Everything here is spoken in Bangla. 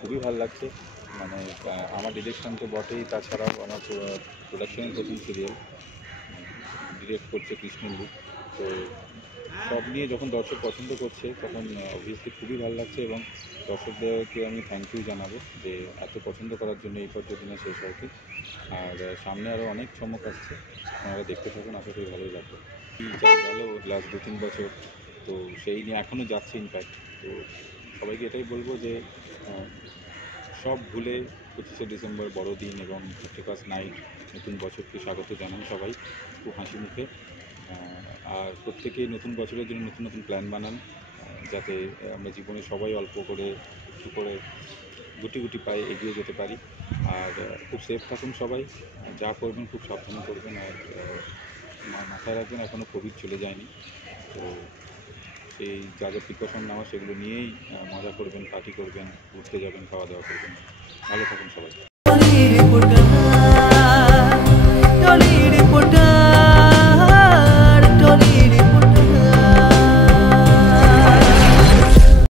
খুবই ভালো লাগছে। মানে আমার ডিরেকশন তো বটেই, তাছাড়াও আমার প্রোডাকশনের প্রথম সিরিয়াল ডিরেক্ট করছে কৃষ্ণেন্দু। তো সব নিয়ে যখন দর্শক পছন্দ করছে তখন অবভিয়াসলি খুবই ভালো লাগছে, এবং দর্শকদেরকে আমি থ্যাংক ইউ জানাবো যে এত পছন্দ করার জন্য এই পর যদি না শেষ হয় কি। আর সামনে আরও অনেক চমক আসছে, আপনারা দেখতে থাকুন, আশা করি ভালোই লাগবে। যা গেল লাস্ট 2-3 বছর, তো সেই নিয়ে এখনও যাচ্ছে ইনফ্যাক্ট। তো সবাইকে এটাই বলবো যে সব ভুলে 25শে ডিসেম্বর বড়দিন এবং 31st নাইট নতুন বছরকে স্বাগত জানান সবাই খুব হাসি মুখে। আর প্রত্যেকেই নতুন বছরের জন্য নতুন নতুন প্ল্যান বানান, যাতে আমরা জীবনে সবাই অল্প করে একটু করে গুটি গুটি পায়ে এগিয়ে যেতে পারি। আর খুব সেফ থাকুন সবাই, যা করবেন খুব সাবধানে করবেন। আর মাথায় রাখবেন এখনও কোভিড চলে যায়নি, তো সেই যা যা প্রিকশন নেওয়া সেগুলো নিয়েই মজা করবেন, পার্টি করবেন, ঘুরতে যাবেন, খাওয়া দাওয়া করবেন। ভালো থাকুন সবাই।